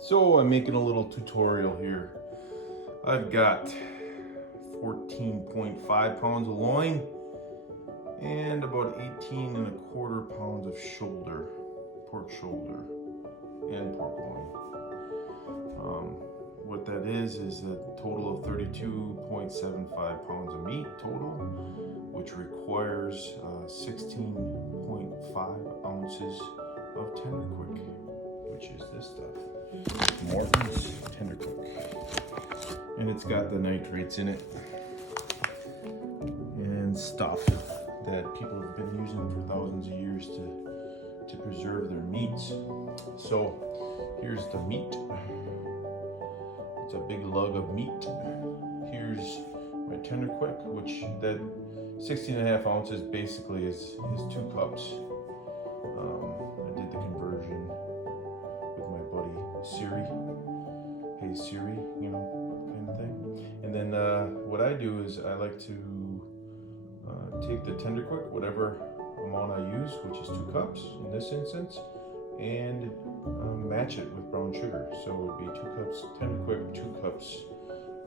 So I'm making a little tutorial here. I've got 14.5 pounds of loin and about 18.25 pounds of shoulder, pork shoulder and pork loin. What that is a total of 32.75 pounds of meat total, which requires 16.5 ounces of tender quick, which is this stuff. Morton's Tender Cook, and it's got the nitrates in it and stuff that people have been using for thousands of years to preserve their meats. So here's the meat. It's a big lug of meat. Here's my Tender Quick, which that 16.5 ounces basically is 2 cups. I did the conversion with my buddy Siri. Hey Siri, you know, kind of thing. And then what I do is I like to take the Tender Quick, whatever amount I use, which is 2 cups in this instance, and match it with brown sugar. So it would be 2 cups Tender Quick, 2 cups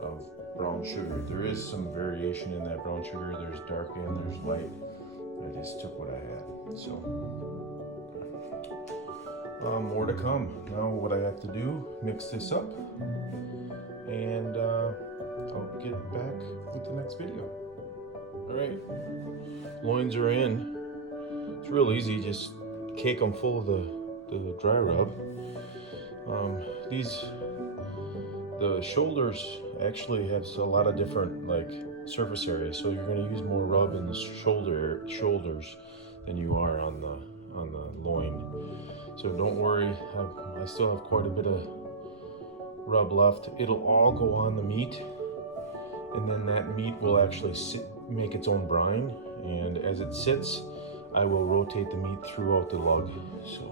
of brown sugar. There is some variation in that brown sugar. There's dark and there's light. I just took what I had. So more to come. Now what I have to do, mix this up, and I'll get back with the next video. All right, loins are in. It's real easy, just cake them full of the dry rub. The shoulders actually have a lot of different surface areas, so you're going to use more rub in the shoulders than you are on the loin. So don't worry, I still have quite a bit of rub left. It'll all go on the meat, and then that meat will actually make its own brine, and as it sits, I will rotate the meat throughout the lug. So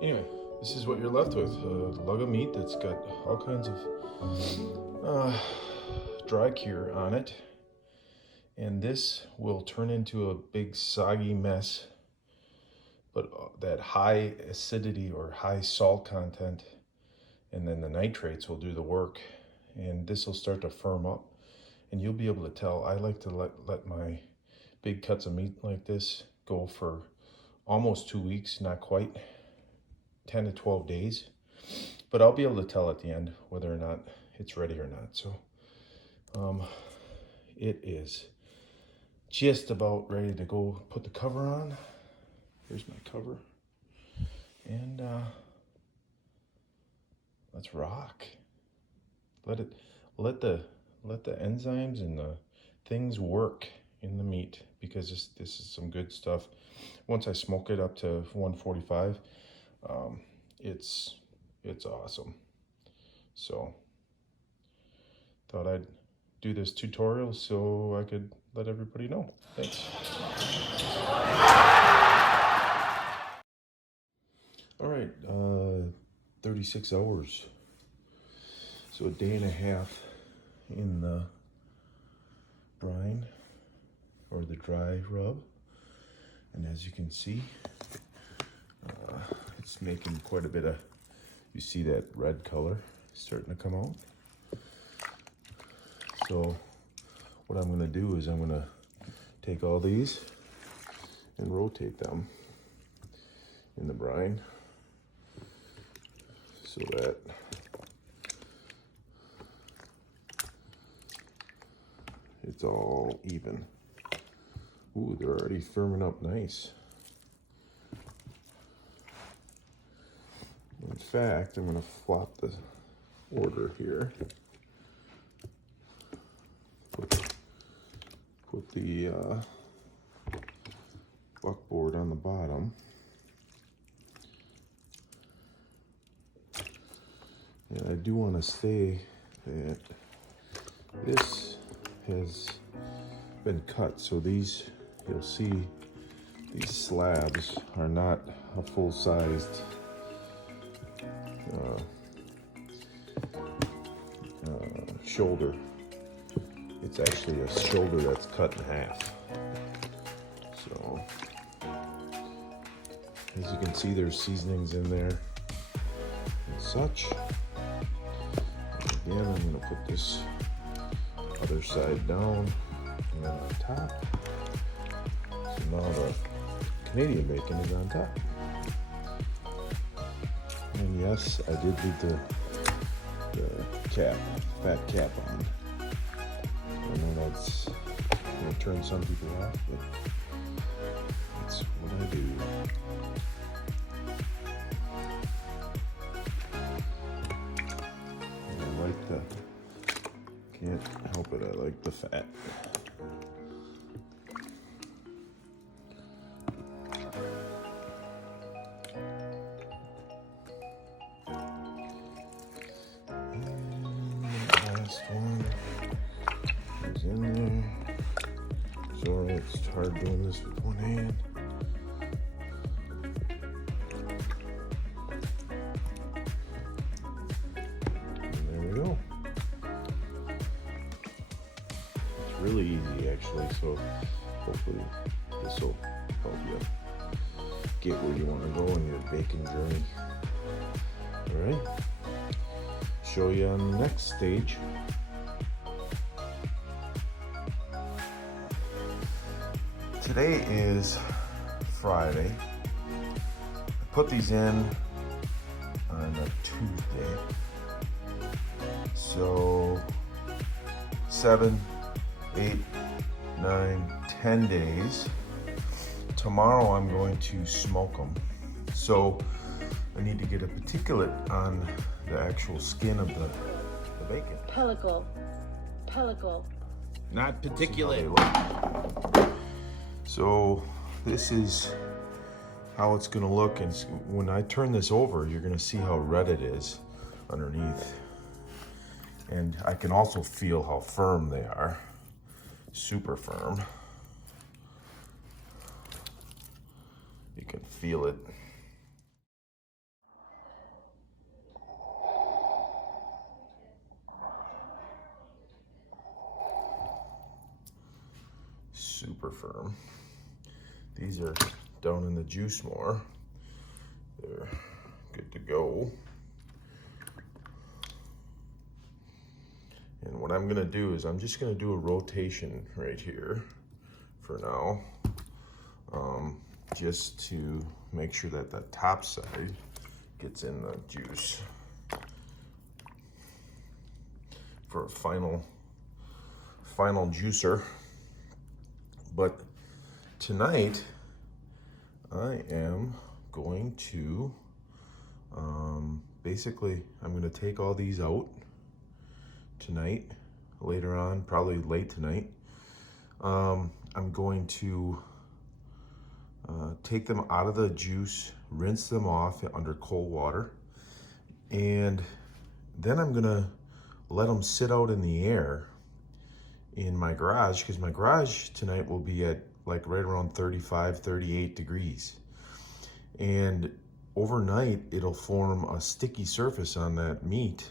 anyway, this is what you're left with, a lug of meat that's got all kinds of dry cure on it, and this will turn into a big soggy mess, but that high acidity or high salt content, and then the nitrates will do the work, and this will start to firm up, and you'll be able to tell. I like to let my big cuts of meat like this go for almost 2 weeks, not quite, 10 to 12 days, but I'll be able to tell at the end whether or not it's ready or not. So it is just about ready to go put the cover on. Here's my cover, and let's rock. Let the enzymes and the things work in the meat, because this is some good stuff. Once I smoke it up to 145, it's awesome. So thought I'd do this tutorial so I could let everybody know. Thanks. All right, 36 hours. So a day and a half in the brine or the dry rub. And as you can see, it's making quite a bit of, you see that red color starting to come out. So what I'm gonna do is I'm gonna take all these and rotate them in the brine so that it's all even. Ooh, they're already firming up nice. In fact, I'm going to flop the order here. Put the buckboard on the bottom. And I do want to say that this has been cut, so these, you'll see these slabs are not a full-sized shoulder. It's actually a shoulder that's cut in half. So as you can see, there's seasonings in there. such. Again, I'm gonna put this other side down and then on top. So now the Canadian bacon is on top. And yes, I did leave the fat cap on. I know that's gonna turn some people off, but that's what I do. And I like can't help it, I like the fat. One is in there. Sorry, it's hard doing this with one hand. And there we go. It's really easy actually, so hopefully this will help you get where you want to go in your bacon journey. Alright. Show you on the next stage. Today is Friday. I put these in on a Tuesday. So 7, 8, 9, 10 days. Tomorrow I'm going to smoke them. So I need to get a particulate on the actual skin of the bacon. Pellicle. Not particulate. So this is how it's gonna look, and when I turn this over, you're gonna see how red it is underneath. And I can also feel how firm they are. Super firm. You can feel it. Super firm. These are down in the juice more. They're good to go. And what I'm gonna do is I'm just gonna do a rotation right here for now, just to make sure that the top side gets in the juice for a final juicer. But tonight, I am going to, basically, I'm gonna take all these out tonight, later on, probably late tonight. I'm going to take them out of the juice, rinse them off under cold water, and then I'm gonna let them sit out in the air in my garage, because my garage tonight will be at like right around 35, 38 degrees. And overnight, it'll form a sticky surface on that meat.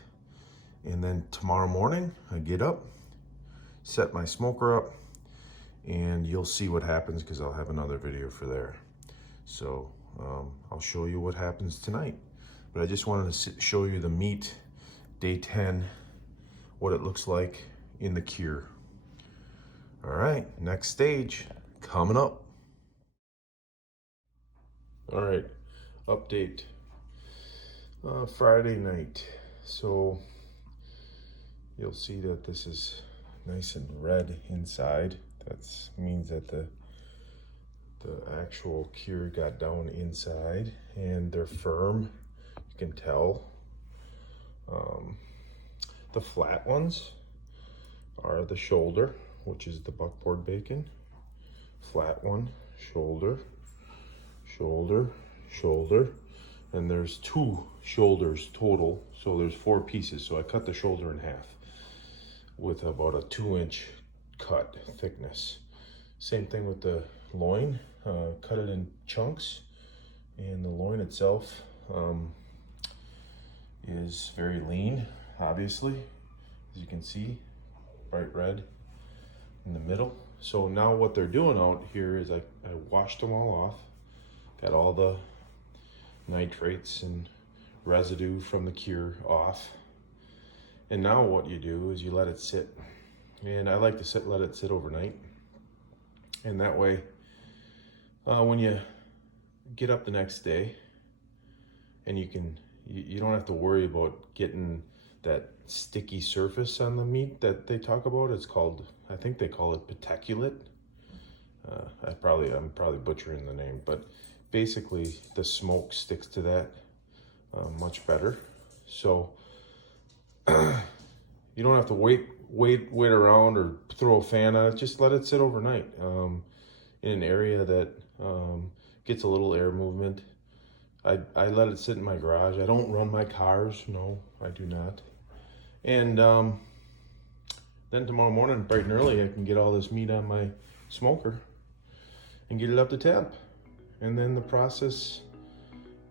And then tomorrow morning, I get up, set my smoker up, and you'll see what happens, because I'll have another video for there. So I'll show you what happens tonight. But I just wanted to show you the meat, day 10, what it looks like in the cure. All right, next stage coming up. All right, update. Friday night. So you'll see that this is nice and red inside. That means that the actual cure got down inside, and they're firm. You can tell. The flat ones are the shoulder, which is the buckboard bacon. Flat one, shoulder, shoulder, shoulder. And there's 2 shoulders total, so there's 4 pieces. So I cut the shoulder in half with about a 2-inch cut thickness. Same thing with the loin, cut it in chunks. And the loin itself is very lean, obviously, as you can see, bright red in the middle. So now what they're doing out here is I washed them all off, got all the nitrates and residue from the cure off. And now what you do is you let it sit. And I like to let it sit overnight. And that way, when you get up the next day, and you don't have to worry about getting that sticky surface on the meat that they talk about. It's called, I think they call it peteculate. I'm probably butchering the name, but basically the smoke sticks to that much better. So you don't have to wait around or throw a fan on it. Just let it sit overnight in an area that gets a little air movement. I let it sit in my garage. I don't run my cars. No, I do not. And then tomorrow morning, bright and early, I can get all this meat on my smoker and get it up to temp. And then the process,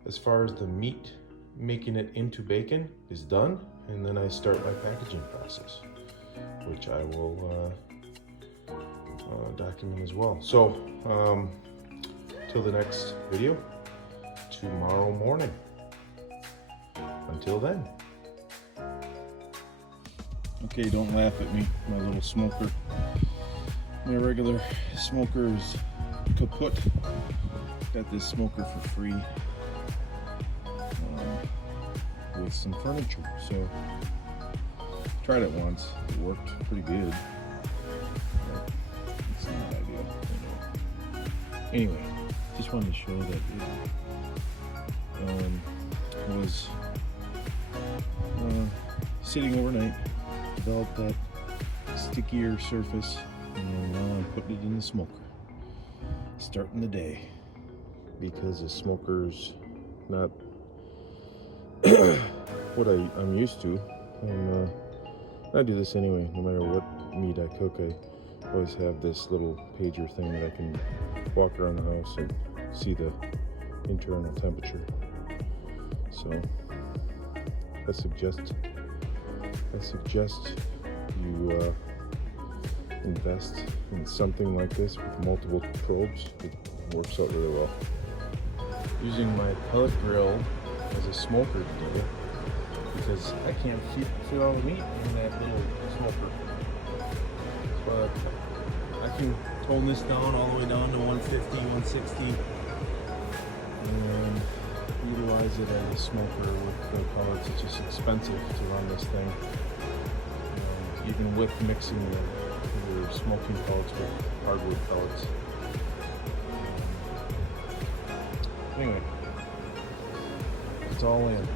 as far as the meat, making it into bacon, is done. And then I start my packaging process, which I will document as well. So, till the next video, tomorrow morning. Until then. Okay, don't laugh at me. My little smoker, my regular smoker is kaput. Got this smoker for free with some furniture. So tried it once. It worked pretty good. But it's not ideal. I know. Anyway, just wanted to show that it was sitting overnight, developed that stickier surface, and now I'm putting it in the smoker, starting the day, because the smoker's not what I'm used to. And I do this anyway, no matter what meat I cook. I always have this little pager thing that I can walk around the house and see the internal temperature. So I suggest you invest in something like this with multiple probes. It works out really well. Using my pellet grill as a smoker today because I can't fit all the meat in that little smoker. But I can tone this down all the way down to 150, 160, and utilize it as a smoker with the pellets. It's just expensive to run this thing, even with mixing your smoking pellets with hardwood pellets. Anyway, it's all in.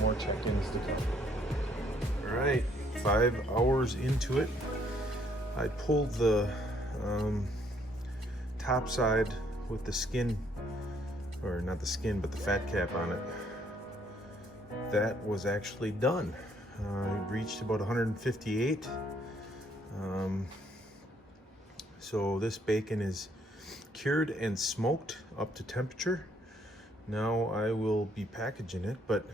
More check-ins to come. All right, 5 hours into it. I pulled the top side with the skin, or not the skin, but the fat cap on it. That was actually done. It reached about 158. So this bacon is cured and smoked up to temperature. Now I will be packaging it, but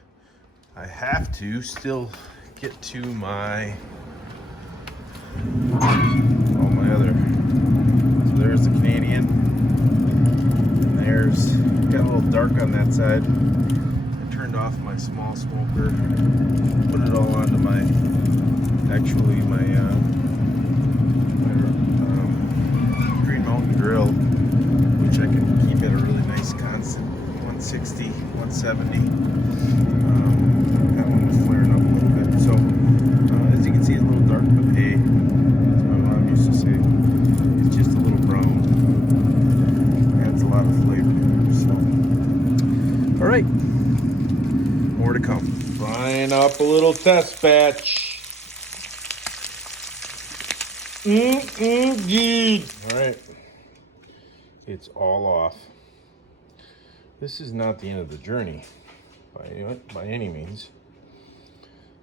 I have to still get to my other. So there's the Canadian. And there's, got a little dark on that side. I turned off my small smoker, put it all onto my Green Mountain grill, which I can keep at a really nice constant 160, 170. That one was flaring up a little bit. So as you can see, it's a little dark, but hey, as my mom used to say, it's just a little brown. Adds a lot of flavor. So, all right, more to come. Frying up a little test batch. Good. All right, it's all off. This is not the end of the journey by any means.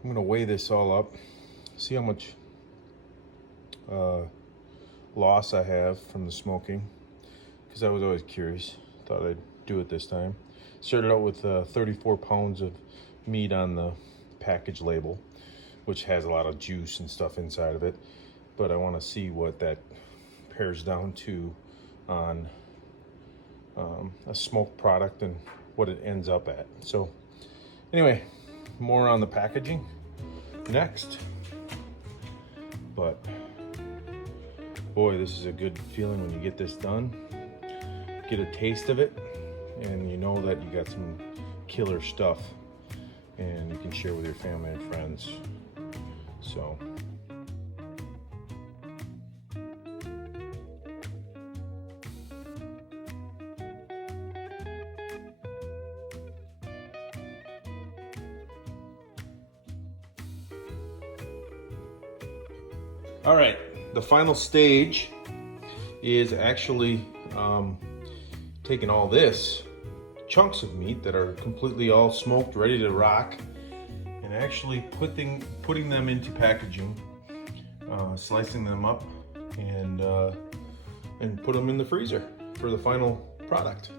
I'm gonna weigh this all up, see how much loss I have from the smoking, because I was always curious. Thought I'd do it this time. Started out with 34 pounds of meat on the package label, which has a lot of juice and stuff inside of it, but I want to see what that pairs down to on a smoked product and what it ends up at. So anyway, more on the packaging next. But boy, this is a good feeling when you get this done. Get a taste of it, and you know that you got some killer stuff, and you can share with your family and friends. So all right, the final stage is actually taking all this chunks of meat that are completely all smoked, ready to rock, and actually putting them into packaging, slicing them up, and put them in the freezer for the final product.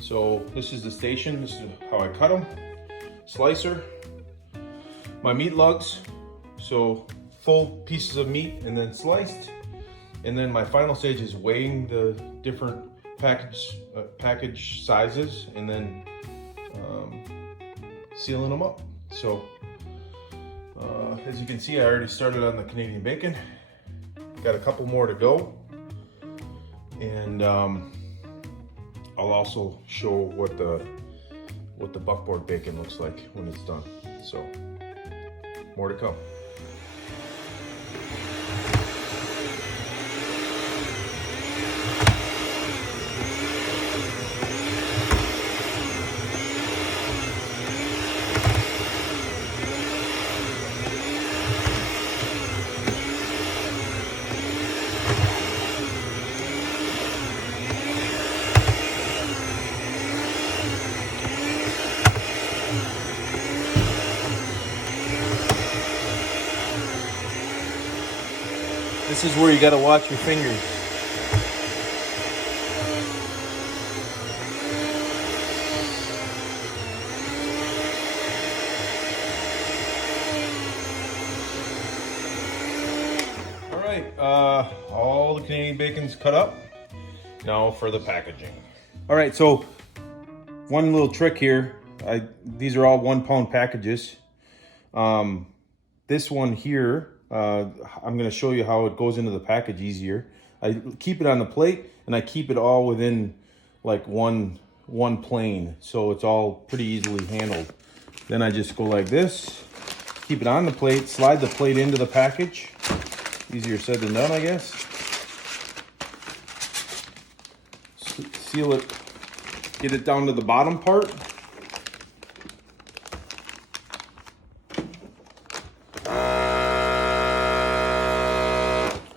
So this is the station. This is how I cut them. Slicer, my meat lugs, so full pieces of meat and then sliced, and then my final stage is weighing the different package sizes and then sealing them up. So as you can see, I already started on the Canadian bacon. Got a couple more to go, and I'll also show what the buckboard bacon looks like when it's done. So more to come. This is where you got to watch your fingers. All right, all the Canadian bacon's cut up. Now for the packaging. All right, so one little trick here. These are all 1 pound packages. This one here, I'm going to show you how it goes into the package easier. I keep it on the plate, and I keep it all within like one plane, so it's all pretty easily handled. Then I just go like this, keep it on the plate, slide the plate into the package. Easier said than done, I guess. Seal it, get it down to the bottom part.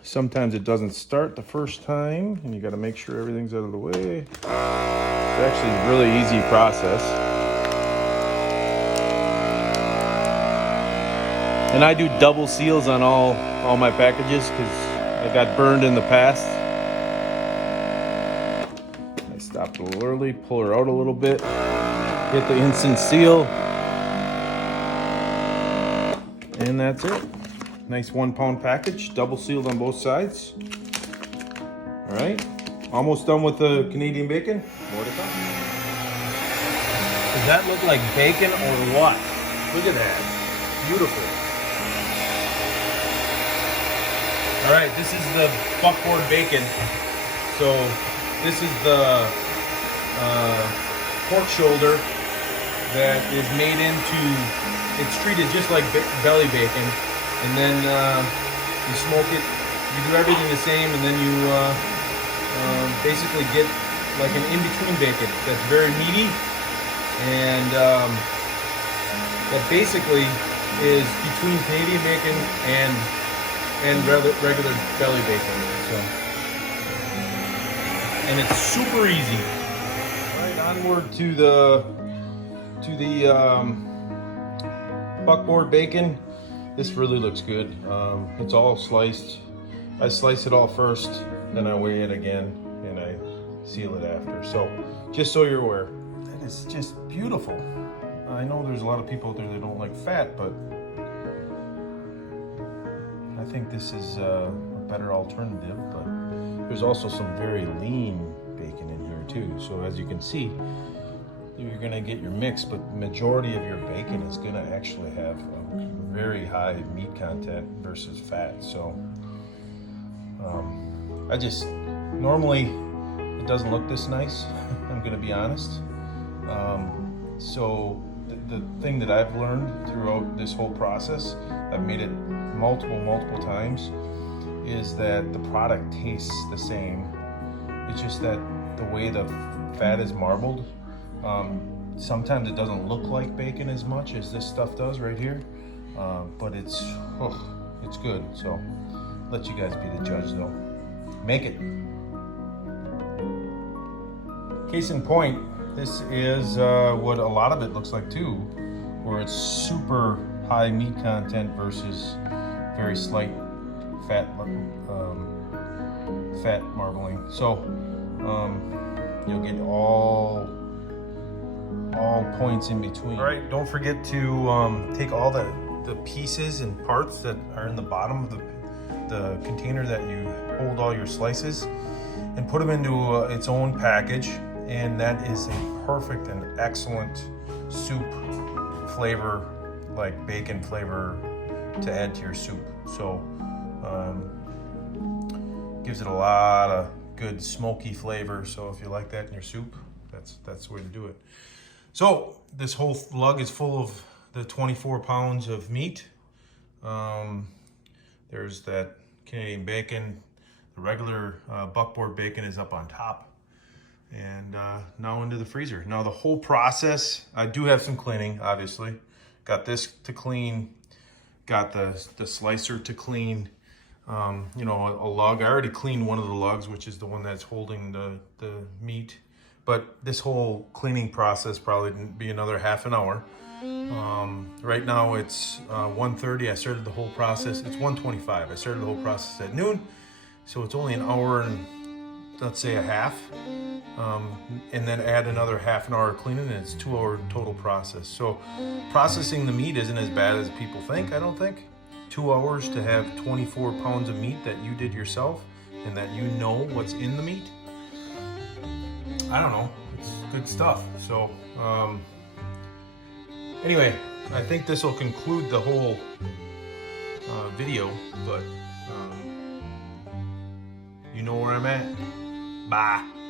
Sometimes it doesn't start the first time, and you got to make sure everything's out of the way. It's actually a really easy process. And I do double seals on all my packages because I got burned in the past. I stopped a little early, pull her out a little bit, get the instant seal, and that's it. Nice 1 pound package, double sealed on both sides. All right, almost done with the Canadian bacon. More to come. Does that look like bacon or what? Look at that, beautiful. All right, this is the buckboard bacon. So this is the pork shoulder that is made into, it's treated just like belly bacon. And then you smoke it, you do everything the same, and then you basically get like an in-between bacon that's very meaty, and that basically is between Canadian bacon and regular belly bacon. So, and it's super easy. All right, onward to the buckboard bacon. This really looks good. It's all sliced. I slice it all first, then I weigh it again, and I seal it after. So, just so you're aware, that is just beautiful. I know there's a lot of people out there that don't like fat, but I think this is a better alternative. But there's also some very lean bacon in here too. So as you can see, you're gonna get your mix, but the majority of your bacon is gonna actually have a very high meat content versus fat. So I just, normally it doesn't look this nice, I'm gonna be honest. So the thing that I've learned throughout this whole process, I've made it multiple times, is that the product tastes the same. It's just that the way the fat is marbled, sometimes it doesn't look like bacon as much as this stuff does right here, but it's good. So let you guys be the judge though. Make it. Case in point, this is what a lot of it looks like too, where it's super high meat content versus very slight fat marbling. So you'll get all points in between. All right, don't forget to take all the pieces and parts that are in the bottom of the container that you hold all your slices and put them into its own package, and that is a perfect and excellent soup flavor, like bacon flavor, to add to your soup. So gives it a lot of good smoky flavor. So if you like that in your soup, that's the way to do it. So this whole lug is full of the 24 pounds of meat. There's that Canadian bacon. The regular buckboard bacon is up on top. And now into the freezer. Now the whole process, I do have some cleaning, obviously. Got this to clean, got the slicer to clean. You know, a lug. I already cleaned one of the lugs, which is the one that's holding the meat. But this whole cleaning process probably didn't be another half an hour. Right now it's 1:30. I started the whole process. It's 1:25. I started the whole process at noon. So it's only an hour and let's say a half. And then add another half an hour of cleaning, and it's 2 hour total process. So processing the meat isn't as bad as people think, I don't think. 2 hours to have 24 pounds of meat that you did yourself and that you know what's in the meat. I don't know, it's good stuff. So anyway, I think this will conclude the whole video, but you know where I'm at. Bye.